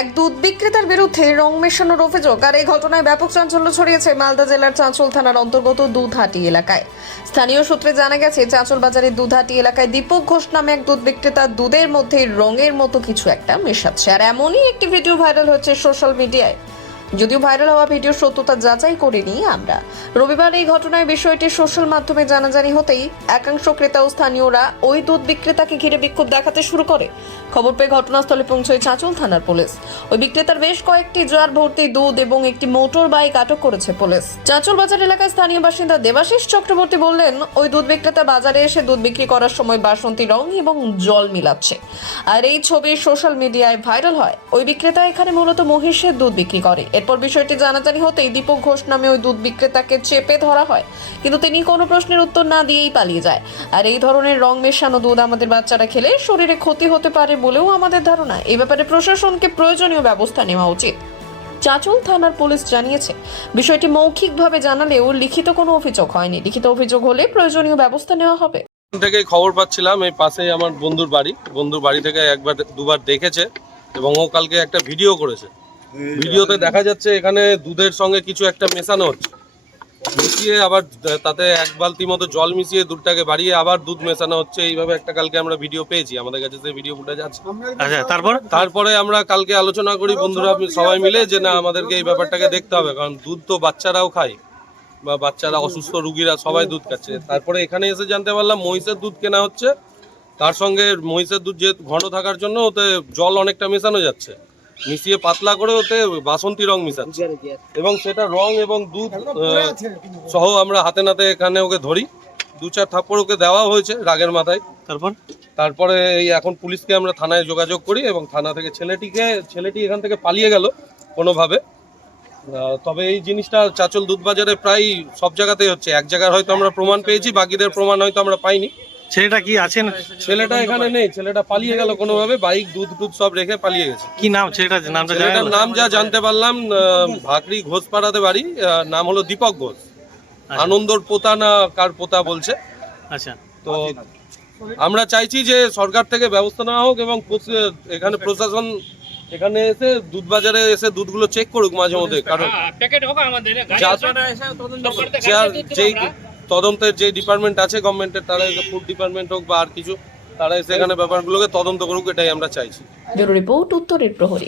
এক দুধ বিক্রেতার বিরুদ্ধে রং মেশানোর অভিযোগ। আর এই ঘটনায় ব্যাপক চাঞ্চল্য ছড়িয়েছে মালদা জেলার চাঁচল থানার অন্তর্গত দুধহাটি এলাকায়। স্থানীয় সূত্রে জানা গেছে, চাঁচল বাজারের দুধহাটি এলাকায় দীপক ঘোষ নামে এক দুধ বিক্রেতা দুধের মধ্যে রঙের মতো কিছু একটা মেশাচ্ছে। আর এমনই একটি ভিডিও ভাইরাল হচ্ছে সোশ্যাল মিডিয়ায়। যদিও ভাইরাল হওয়া ভিডিওর সত্যতা যাচাই করেনি আমরা। রবিবার এই ঘটনায় বিষয়টি সোশ্যাল মাধ্যমে জানাজানি হতেই একাংশ ক্রেতা ও স্থানীয়রা ওই দুধ বিক্রেতাকে ঘিরে বিক্ষোভ দেখাতে শুরু করে। খবর পেয়ে ঘটনাস্থলে পৌঁছয় চাঁচল থানার পুলিশ। ওই বিক্রেতার বেশ কয়েকটি জার ভর্তি দুধ এবং একটি মোটর বাইক আটক করেছে পুলিশ। চাঁচল বাজার এলাকার স্থানীয় বাসিন্দা দেবাশিস চক্রবর্তী বললেন, ওই দুধ বিক্রেতা বাজারে এসে দুধ বিক্রি করার সময় বাসন্তী রং এবং জল মিলাচ্ছে। আর এই ছবি সোশ্যাল মিডিয়ায় ভাইরাল হয়। ওই বিক্রেতা এখানে মূলত মহিষের দুধ বিক্রি করে। এরপর বিষয়টি জানাজানি হতেই দীপক ঘোষ নামে ওই দুধ বিক্রেতাকে চেপে ধরা হয়, কিন্তু তিনি কোনো প্রশ্নের উত্তর না দিয়েই পালিয়ে যায়। আর এই ধরনের রং মেশানো দুধ আমাদের বাচ্চারা খেলে শরীরে ক্ষতি হতে পারে বলেও আমাদের ধারণা। এই ব্যাপারে প্রশাসনকে প্রয়োজনীয় ব্যবস্থা নেওয়া উচিত। চাঁচল থানার পুলিশ জানিয়েছে, বিষয়টি মৌখিকভাবে জানালেও লিখিত কোনো অভিযোগ হয়নি। লিখিত অভিযোগ হলে প্রয়োজনীয় ব্যবস্থা নেওয়া হবে। থেকে খবর পাচ্ছিলাম, এই পাশেই আমার বন্ধুর বাড়ি থেকে একবার দুবার দেখেছে এবং ও কালকে একটা ভিডিও করেছে। ভিডিওতে দেখা যাচ্ছে এখানে দুধের সঙ্গে কিছু একটা মেশানো হচ্ছে, মিশিয়ে আবার তাতে এক বালতি মতো জল মিশিয়ে দুধটাকে বাড়িয়ে আবার দুধ মেশানো হচ্ছে। এইভাবে একটা কালকে আমরা ভিডিও পেয়েছি, আমাদের কাছে সেই ভিডিও ফুটেজ আছে। আচ্ছা, তারপরে আমরা কালকে আলোচনা করি বন্ধুরা সবাই মিলে যে না, আমাদেরকে এই ব্যাপারটাকে দেখতে হবে, কারণ দুধ তো বাচ্চারাও খায় বা বাচ্চারা, অসুস্থ রুগীরা সবাই দুধ খাচ্ছে। তারপরে এখানে এসে জানতে পারলাম মহিষের দুধ কেনা হচ্ছে, তার সঙ্গে মহিষের দুধ যে ঘন থাকার জন্য ওতে জল অনেকটা মেশানো যাচ্ছে, মিশিয়ে পাতলা করে ওতে বাসন্তী রং মিশাচ্ছে এবং সেটা রং এবং দুধ সহ আমরা হাতে নাতে এখানে ওকে ধরি। 2-4 থাপ্পড় ওকে দেওয়া হয়েছে রাগের মাথায়। তারপরে এই এখন পুলিশকে আমরা থানায় যোগাযোগ করি এবং থানা থেকে ছেলেটি এখান থেকে পালিয়ে গেল কোনোভাবে। তবে এই জিনিসটা চাঁচল দুধ বাজারে প্রায় সব জায়গাতেই হচ্ছে। এক জায়গায় হয়তো আমরা প্রমাণ পেয়েছি, বাকিদের প্রমাণ হয়তো আমরা পাইনি। ছেলেটা কি আছেন? ছেলেটা এখানে নেই, ছেলেটা পালিয়ে গেল কোনোভাবে, বাইক দুধ সব রেখে পালিয়ে গেছে। কি নাম ছেলেটার? ছেলেটার নাম যা জানতে পারলাম, ভাকরি ঘোষপাড়াতে বাড়ি, নাম হলো দীপক ঘোষ। আনন্দর পোতা না কার পোতা বলছে। আচ্ছা, তো আমরা চাইছি যে সরকার থেকে ব্যবস্থা নেওয়া হোক এবং এখানে প্রশাসন এখানে এসে দুধ বাজারে এসে দুধগুলো চেক করুক মাঝে মধ্যে, কারণ যেই তদন্তের যে ডিপার্টমেন্ট আছে গভর্নমেন্টের, তারা এসে ফুড ডিপার্টমেন্ট হোক বা আর কিছু, তারা এসে এখানে ব্যাপারগুলোকে তদন্ত করুক, এটাই আমরা চাইছি। ব্যুরো রিপোর্ট, উত্তরের প্রহরী।